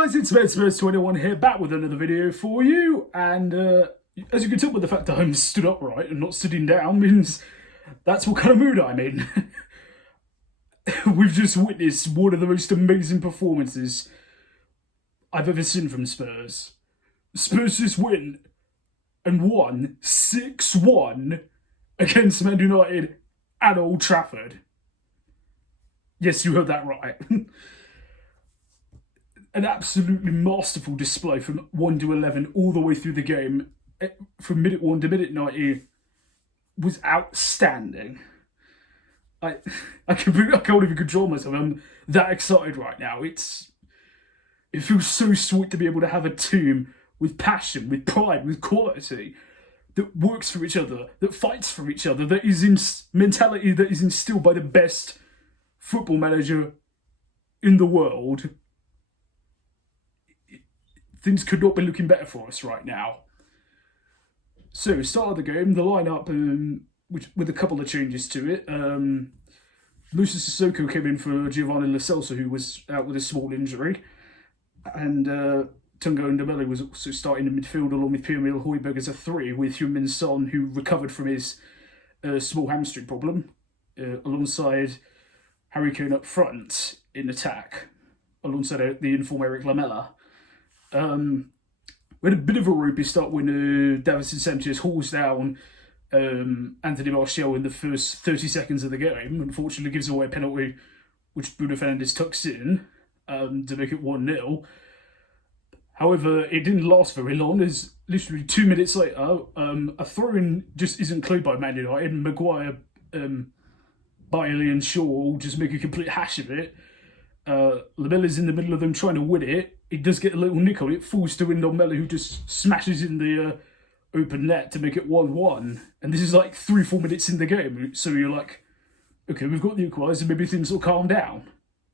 guys, it's Spurs21 here, back with another video for you, and as you can tell by the fact that I'm stood upright and not sitting down means that's what kind of mood I'm in. We've just witnessed one of the most amazing performances I've ever seen from Spurs. Spurs just win and won 6-1 against Man United at Old Trafford. Yes, you heard that right. An absolutely masterful display from 1 to 11 all the way through the game. From minute 1 to minute 90 was outstanding. I can't even control myself. I'm that excited right now. It feels so sweet to be able to have a team with passion, with pride, with quality, that works for each other, that fights for each other, that is in mentality that is instilled by the best football manager in the world. Things could not be looking better for us right now. So, start of the game, the lineup, with a couple of changes to it. Moussa Sissoko came in for Giovanni Lo Celso, who was out with a small injury. And Tungo Ndombele was also starting in midfield, along with Pierre-Emile Højbjerg as a 3, with Heung-Min Son, who recovered from his small hamstring problem, alongside Harry Kane up front in attack, alongside the informed Eric Lamela. We had a bit of a ropey start when Davinson Sanchez hauls down Anthony Martial in the first 30 seconds of the game. Unfortunately, gives away a penalty, which Bruno Fernandes tucks in to make it 1-0. However, it didn't last very long, as literally 2 minutes later, a throw-in just isn't cleared by Man United, and Maguire, Bailey and Shaw all just make a complete hash of it. Lamela's in the middle of them trying to win it. He does get a little nick on it, falls to Ndombele, who just smashes in the open net to make it 1-1. And this is like 3-4 minutes in the game, so you're like, okay, we've got the equaliser, maybe things will calm down.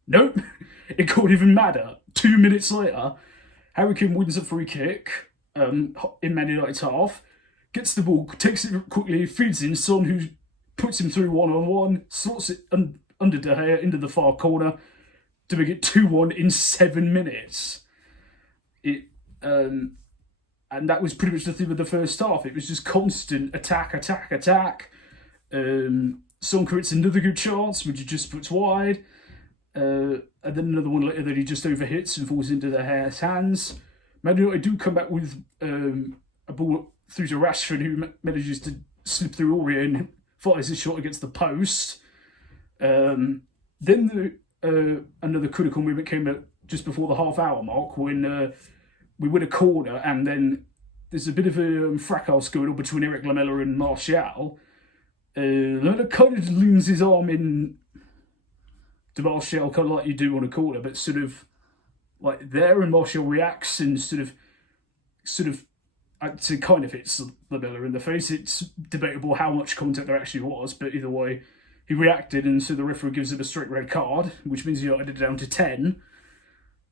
Nope, it can't even matter. 2 minutes later, Harry Kane wins a free kick in Man United's half, gets the ball, takes it quickly, feeds in Son, who puts him through 1-on-1, slots it under De Gea into the far corner to make it 2-1 in 7 minutes. And that was pretty much the theme of the first half. It was just constant attack. Son creates another good chance, which he just puts wide. And then another one later that he just overhits and falls into De Gea's hands. Man United do come back with a ball through to Rashford, who manages to slip through Aurier and fires his shot against the post. Then another critical moment came at just before the half-hour mark when we win a corner, and then there's a bit of a fracas going on between Eric Lamela and Martial. Lamela kind of leans his arm in to Martial, kind of like you do on a corner, but sort of like there, and Martial reacts and sort of it kind of hits Lamela in the face. It's debatable how much contact there actually was, but either way, he reacted, and so the referee gives him a straight red card, which means United are down to 10.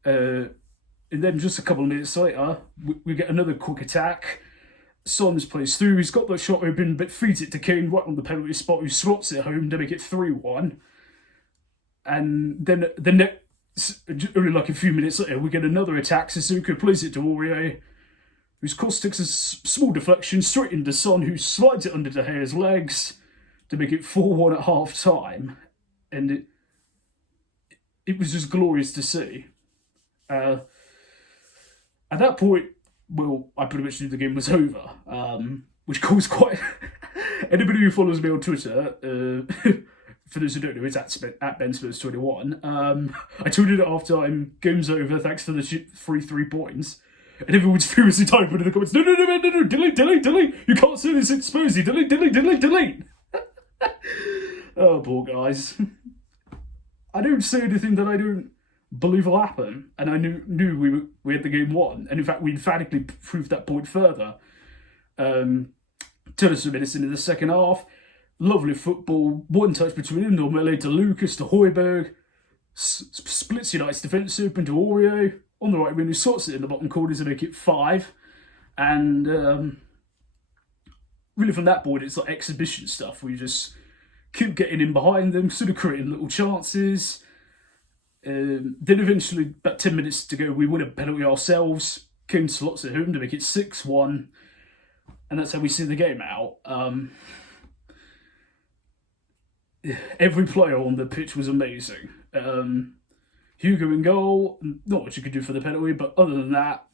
And then just a couple of minutes later, we get another quick attack. Sons plays through, he's got the shot open, but feeds it to Kane right on the penalty spot, who slots it home to make it 3-1. And then the next, only like a few minutes later, we get another attack. Sissoko plays it to Aurier, whose cross takes a small deflection straight into Son, who slides it under De Gea's legs to make it 4-1 at half-time. And it was just glorious to see. At that point, well, I pretty much knew the game was over, which caused quite... Anybody who follows me on Twitter, for those who don't know, it's at BenSpurs21. I tweeted at half-time, game's over, thanks for the free 3 points. And everyone's furiously typing in the comments, no, delete, you can't say this, it's Spursy, delete. Oh, poor guys. I don't say anything that I don't believe will happen, and I knew we had the game won, and in fact we emphatically proved that point further. 2 minutes into the second half, lovely football, one touch between Ndombele to Lucas to Højbjerg, splits United's defence open to Aurier, on the right wing, who sorts it in the bottom corner to make it 5, and really from that point it's like exhibition stuff. We just keep getting in behind them, sort of creating little chances. Then eventually, about 10 minutes to go, we win a penalty ourselves. Kane slots it home to make it 6-1. And that's how we see the game out. Every player on the pitch was amazing. Hugo in goal, not much you could do for the penalty, but other than that,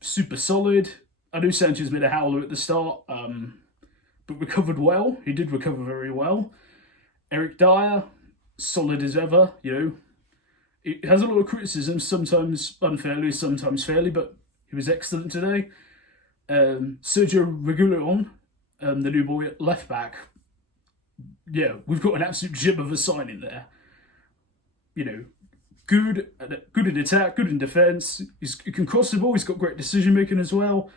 super solid. I know Sanchez made a howler at the start, but recovered well. He did recover very well. Eric Dyer, solid as ever. It has a lot of criticism, sometimes unfairly, sometimes fairly, but he was excellent today. Sergio Reguilon, the new boy at left back. Yeah, we've got an absolute gem of a signing there. Good in attack, good in defence. He can cross the ball. He's got great decision making as well.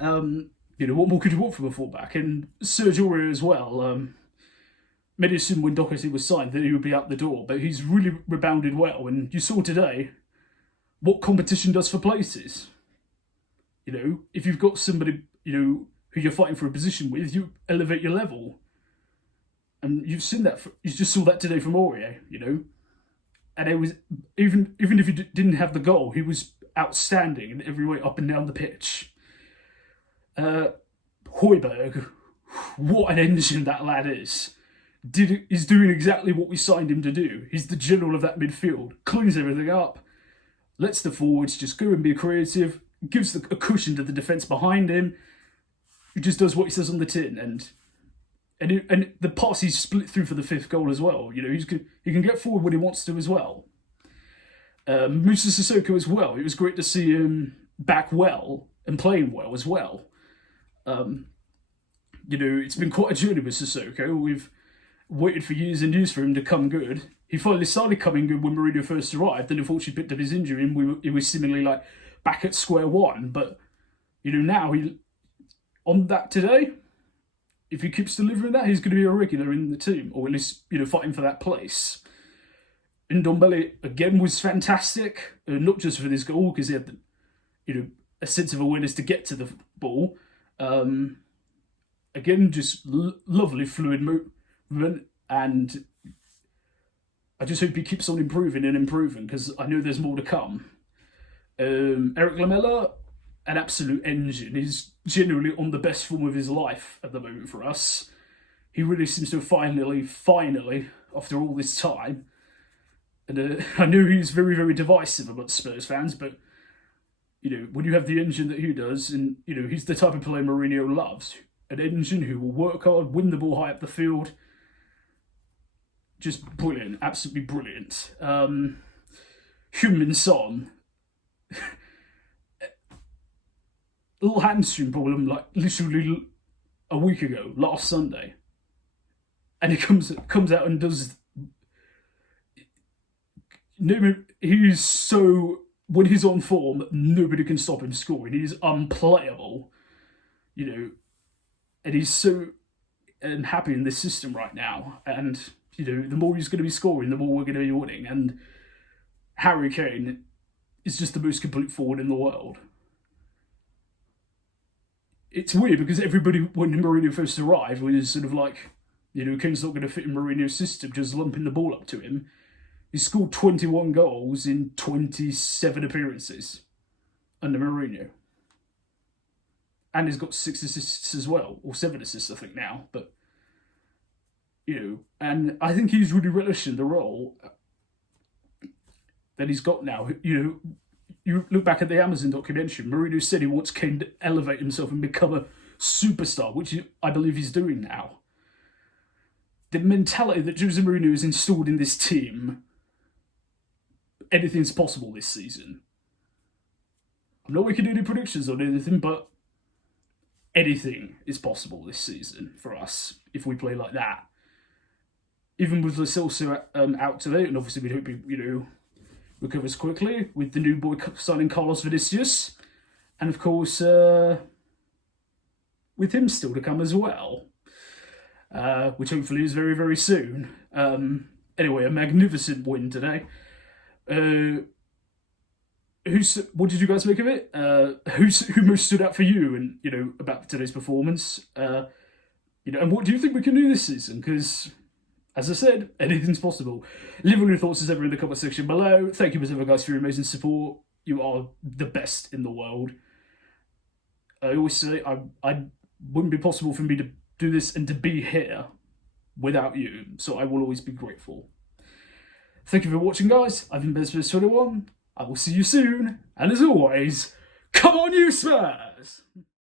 What more could you want from a fullback? And Serge Aurier as well. Many assumed when Doherty was signed that he would be out the door, but he's really rebounded well. And you saw today what competition does for places. If you've got somebody who you're fighting for a position with, you elevate your level. And you've seen that. You just saw that today from Aurier. And it was even if he didn't have the goal, he was outstanding in every way up and down the pitch. Højbjerg, what an engine that lad is. He's doing exactly what we signed him to do. He's the general of that midfield, cleans everything up, lets the forwards just go and be creative, gives a cushion to the defence behind him. He just does what he says on the tin, and the pass he's split through for the 5th goal as well. He can get forward when he wants to as well. Moussa Sissoko as well. It was great to see him back well and playing well as well. It's been quite a journey with Sissoko. We've waited for years and years for him to come good. He finally started coming good when Mourinho first arrived, then unfortunately picked up his injury and he was seemingly back at square one. But, now on that today, if he keeps delivering that, he's going to be a regular in the team, or at least, fighting for that place. And Ndombele, again, was fantastic, not just for this goal, because he had, a sense of awareness to get to the ball. Again, just lovely fluid movement, and I just hope he keeps on improving, because I know there's more to come. Eric Lamela, an absolute engine. He's generally on the best form of his life at the moment for us. He really seems to have finally, after all this time, and I know he's very, very divisive about Spurs fans, but when you have the engine that he does, and he's the type of player Mourinho loves, an engine who will work hard, win the ball high up the field. Just brilliant, absolutely brilliant. Heung-Min Son, little hamstring problem, literally a week ago, last Sunday, and he comes out and does. He's so, when he's on form, nobody can stop him scoring. He's unplayable, and he's so happy in this system right now. And the more he's going to be scoring, the more we're going to be winning. And Harry Kane is just the most complete forward in the world. It's weird because everybody, when Mourinho first arrived, was sort of Kane's not going to fit in Mourinho's system, just lumping the ball up to him. He scored 21 goals in 27 appearances under Mourinho. And he's got 6 assists as well, or 7 assists, I think, now. But, and I think he's really relishing the role that he's got now. You look back at the Amazon documentary, Mourinho said he wants Kane to elevate himself and become a superstar, which I believe he's doing now. The mentality that Jose Mourinho has installed in this team, anything's possible this season. I'm not making any predictions on anything, but anything is possible this season for us if we play like that. Even with Lo Celso out today, and obviously we hope he recovers quickly, with the new boy signing Carlos Vinicius, and of course with him still to come as well, which hopefully is very, very soon. Anyway, a magnificent win today. What did you guys make of it? Who most stood out for you, and about today's performance? And what do you think we can do this season? Because as I said, anything's possible. Leave all your thoughts as ever in the comment section below. Thank you as ever, guys, for your amazing support. You are the best in the world. I always say I wouldn't be possible for me to do this and to be here without you. So I will always be grateful. Thank you for watching, guys. I've been BestBest21. I will see you soon. And as always, come on, you Spurs!